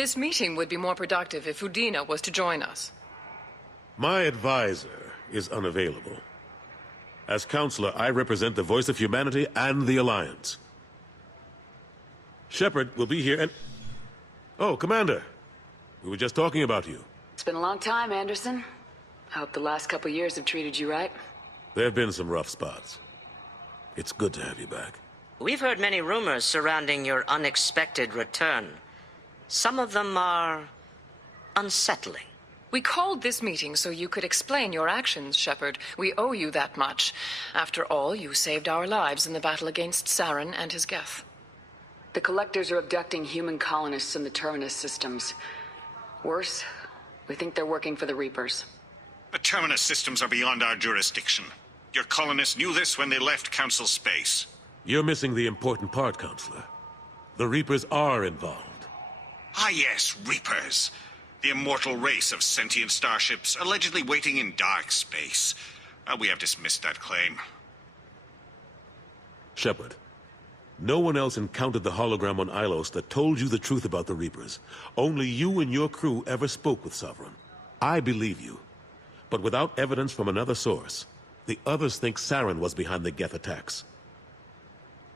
This meeting would be more productive if Udina was to join us. My advisor is unavailable. As counselor, I represent the voice of humanity and the Alliance. Shepard will be here and... Oh, Commander. We were just talking about you. It's been a long time, Anderson. I hope the last couple years have treated you right. There have been some rough spots. It's good to have you back. We've heard many rumors surrounding your unexpected return. Some of them are unsettling. We called this meeting so you could explain your actions, Shepard. We owe you that much. After all, you saved our lives in the battle against Saren and his Geth. The Collectors are abducting human colonists in the Terminus systems. Worse, we think they're working for the Reapers. The Terminus systems are beyond our jurisdiction. Your colonists knew this when they left Council space. You're missing the important part, Counselor. The Reapers are involved. Ah yes, Reapers. The immortal race of sentient starships allegedly waiting in dark space. We have dismissed that claim. Shepard, no one else encountered the hologram on Ilos that told you the truth about the Reapers. Only you and your crew ever spoke with Sovereign. I believe you. But without evidence from another source, the others think Saren was behind the Geth attacks.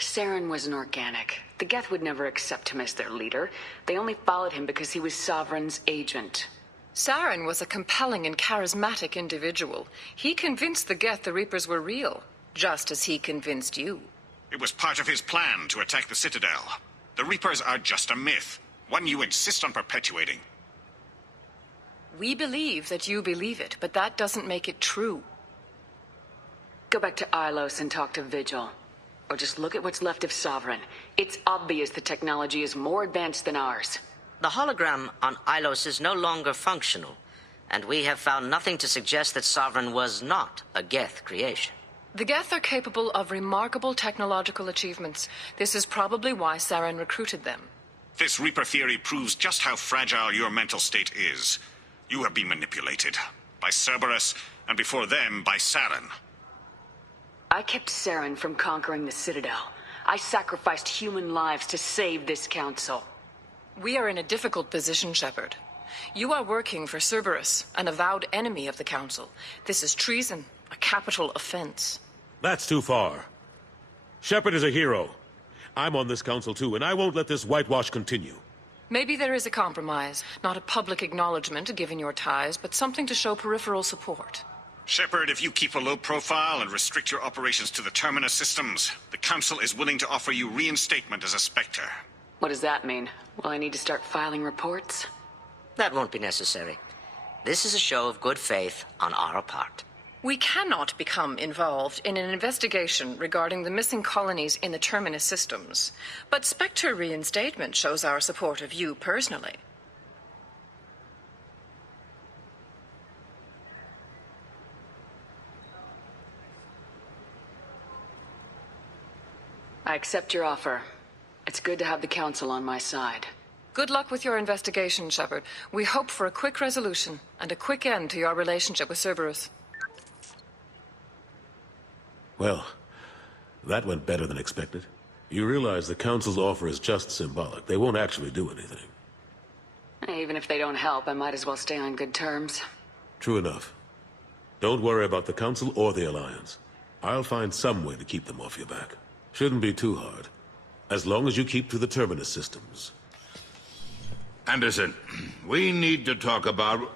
Saren was an organic. The Geth would never accept him as their leader. They only followed him because he was Sovereign's agent. Saren was a compelling and charismatic individual. He convinced the Geth the Reapers were real, just as he convinced you. It was part of his plan to attack the Citadel. The Reapers are just a myth, one you insist on perpetuating. We believe that you believe it, but that doesn't make it true. Go back to Ilos and talk to Vigil. Or just look at what's left of Sovereign. It's obvious the technology is more advanced than ours. The hologram on Ilos is no longer functional, and we have found nothing to suggest that Sovereign was not a Geth creation. The Geth are capable of remarkable technological achievements. This is probably why Saren recruited them. This Reaper theory proves just how fragile your mental state is. You have been manipulated. By Cerberus, and before them, by Saren. I kept Saren from conquering the Citadel. I sacrificed human lives to save this council. We are in a difficult position, Shepard. You are working for Cerberus, an avowed enemy of the Council. This is treason, a capital offense. That's too far. Shepard is a hero. I'm on this council too, and I won't let this whitewash continue. Maybe there is a compromise. Not a public acknowledgement given your ties, but something to show peripheral support. Shepard, if you keep a low profile and restrict your operations to the Terminus systems, the Council is willing to offer you reinstatement as a Spectre. What does that mean? Will I need to start filing reports? That won't be necessary. This is a show of good faith on our part. We cannot become involved in an investigation regarding the missing colonies in the Terminus systems, but Spectre reinstatement shows our support of you personally. I accept your offer. It's good to have the Council on my side. Good luck with your investigation, Shepard. We hope for a quick resolution and a quick end to your relationship with Cerberus. Well, that went better than expected. You realize the Council's offer is just symbolic. They won't actually do anything. Even if they don't help, I might as well stay on good terms. True enough. Don't worry about the Council or the Alliance. I'll find some way to keep them off your back. Shouldn't be too hard. As long as you keep to the Terminus systems. Anderson, we need to talk about...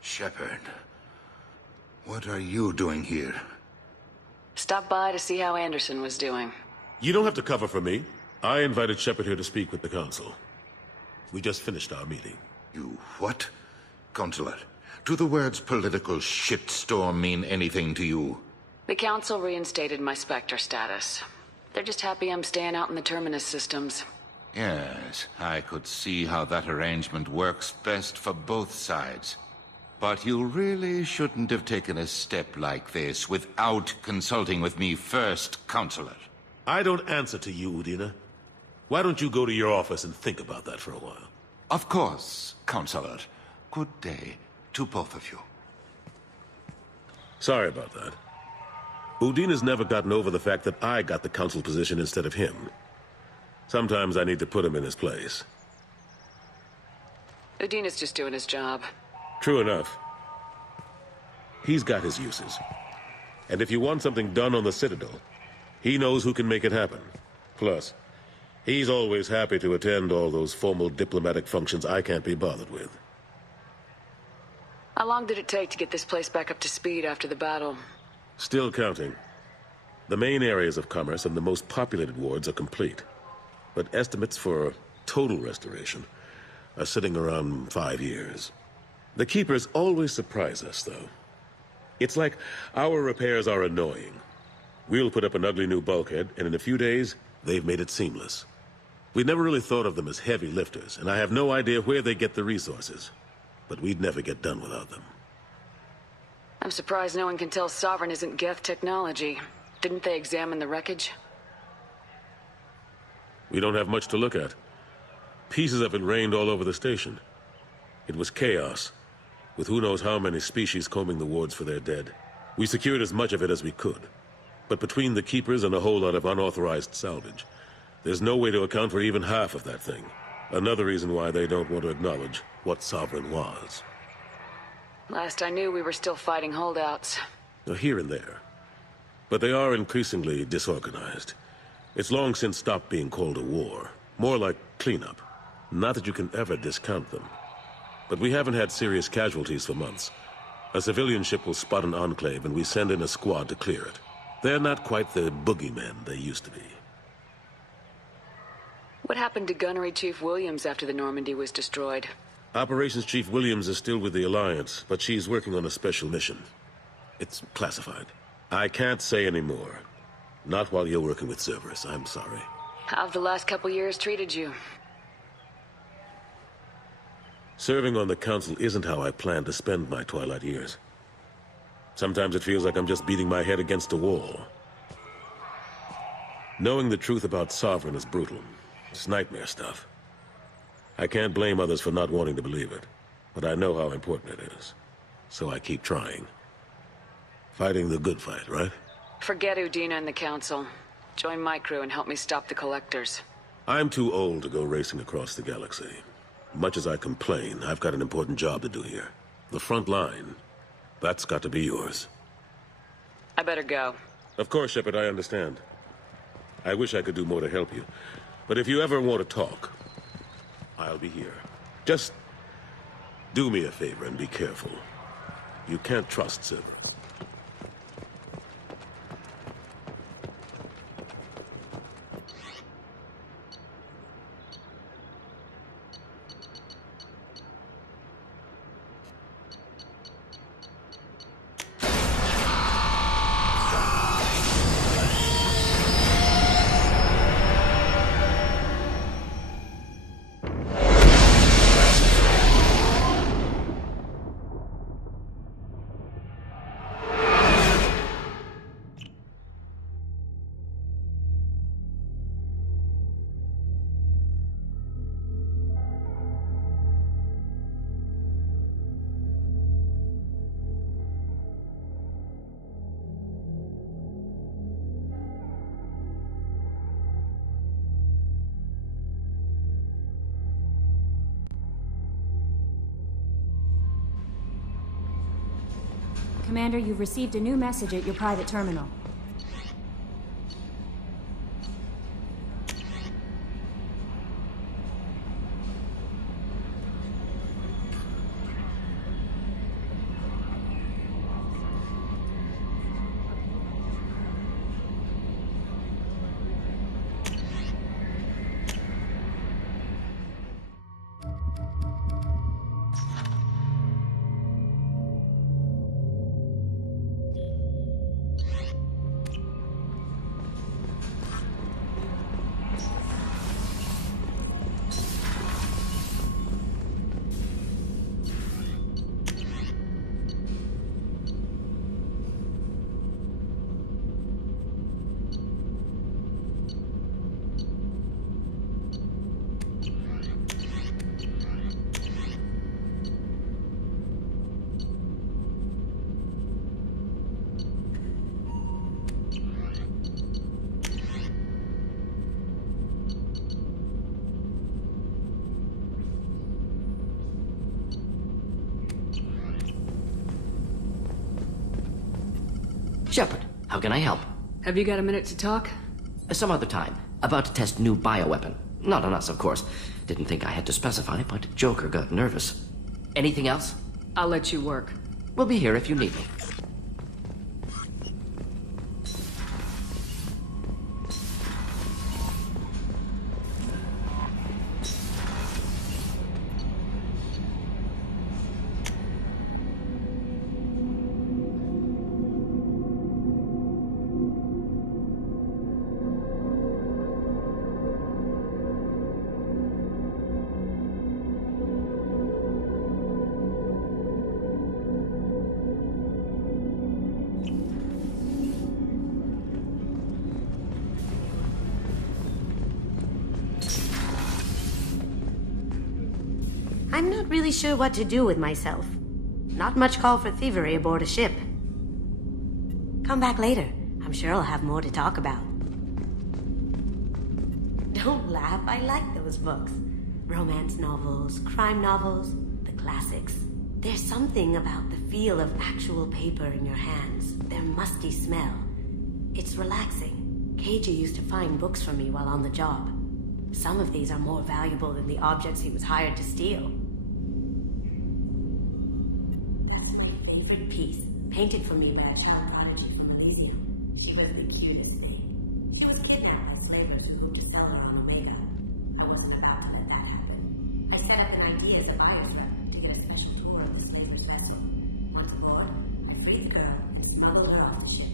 Shepard. What are you doing here? Stop by to see how Anderson was doing. You don't have to cover for me. I invited Shepard here to speak with the Council. We just finished our meeting. You what? Consular, do the words political shitstorm mean anything to you? The Council reinstated my Spectre status. They're just happy I'm staying out in the Terminus systems. Yes, I could see how that arrangement works best for both sides. But you really shouldn't have taken a step like this without consulting with me first, Counselor. I don't answer to you, Udina. Why don't you go to your office and think about that for a while? Of course, Counselor. Good day to both of you. Sorry about that. Udina's never gotten over the fact that I got the Council position instead of him. Sometimes I need to put him in his place. Udina's just doing his job. True enough. He's got his uses. And if you want something done on the Citadel, he knows who can make it happen. Plus, he's always happy to attend all those formal diplomatic functions I can't be bothered with. How long did it take to get this place back up to speed after the battle? Still counting. The main areas of commerce and the most populated wards are complete. But estimates for total restoration are sitting around 5 years. The Keepers always surprise us, though. It's like our repairs are annoying. We'll put up an ugly new bulkhead, and in a few days, they've made it seamless. We never really thought of them as heavy lifters, and I have no idea where they get the resources. But we'd never get done without them. I'm surprised no one can tell Sovereign isn't Geth technology. Didn't they examine the wreckage? We don't have much to look at. Pieces of it rained all over the station. It was chaos, with who knows how many species combing the wards for their dead. We secured as much of it as we could. But between the Keepers and a whole lot of unauthorized salvage, there's no way to account for even half of that thing. Another reason why they don't want to acknowledge what Sovereign was. Last I knew, we were still fighting holdouts. Here and there. But they are increasingly disorganized. It's long since stopped being called a war. More like cleanup. Not that you can ever discount them. But we haven't had serious casualties for months. A civilian ship will spot an enclave and we send in a squad to clear it. They're not quite the boogeymen they used to be. What happened to Gunnery Chief Williams after the Normandy was destroyed? Operations Chief Williams is still with the Alliance, but she's working on a special mission. It's classified. I can't say any more. Not while you're working with Cerberus, I'm sorry. How have the last couple years treated you? Serving on the Council isn't how I plan to spend my twilight years. Sometimes it feels like I'm just beating my head against a wall. Knowing the truth about Sovereign is brutal. It's nightmare stuff. I can't blame others for not wanting to believe it, but I know how important it is. So I keep trying. Fighting the good fight, right? Forget Udina and the Council. Join my crew and help me stop the Collectors. I'm too old to go racing across the galaxy. Much as I complain, I've got an important job to do here. The front line. That's got to be yours. I better go. Of course, Shepard, I understand. I wish I could do more to help you. But if you ever want to talk, I'll be here. Just do me a favor and be careful. You can't trust Silver. Commander, you've received a new message at your private terminal. Shepard, how can I help? Have you got a minute to talk? Some other time. About to test new bioweapon. Not on us, of course. Didn't think I had to specify, but Joker got nervous. Anything else? I'll let you work. We'll be here if you need me. I'm not really sure what to do with myself. Not much call for thievery aboard a ship. Come back later. I'm sure I'll have more to talk about. Don't laugh, I like those books. Romance novels, crime novels, the classics. There's something about the feel of actual paper in your hands, their musty smell. It's relaxing. KG used to find books for me while on the job. Some of these are more valuable than the objects he was hired to steal. That's my favorite piece, painted for me by a child prodigy from Elysium. She was the cutest thing. She was kidnapped by slavers who moved to sell her on Omega. I wasn't about to let that happen. I set up an idea as a buyer's rep to get a special tour of the slaver's vessel. Once aboard, I freed the girl and smuggled her off the ship.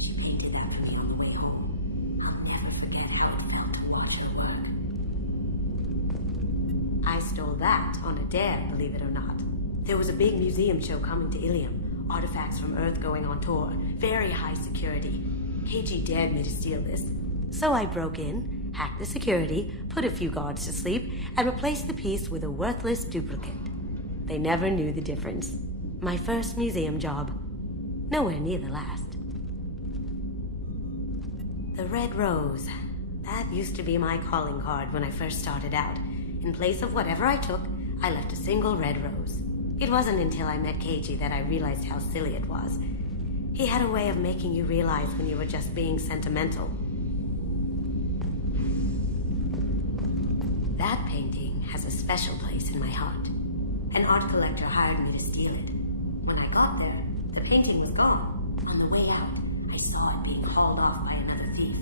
She painted after me on the way home. I'll never forget how it felt to watch her work. I stole that on a dare, believe it or not. There was a big museum show coming to Ilium. Artifacts from Earth going on tour. Very high security. KG dared me to steal this. So I broke in, hacked the security, put a few guards to sleep, and replaced the piece with a worthless duplicate. They never knew the difference. My first museum job. Nowhere near the last. The Red Rose. That used to be my calling card when I first started out. In place of whatever I took, I left a single red rose. It wasn't until I met KG that I realized how silly it was. He had a way of making you realize when you were just being sentimental. That painting has a special place in my heart. An art collector hired me to steal it. When I got there, the painting was gone. On the way out, I saw it being hauled off by another thief.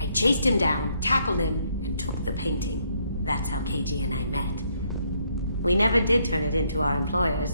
I chased him down, tackled him, and took the painting. That's how KG and I met. We never did turn it into our employers.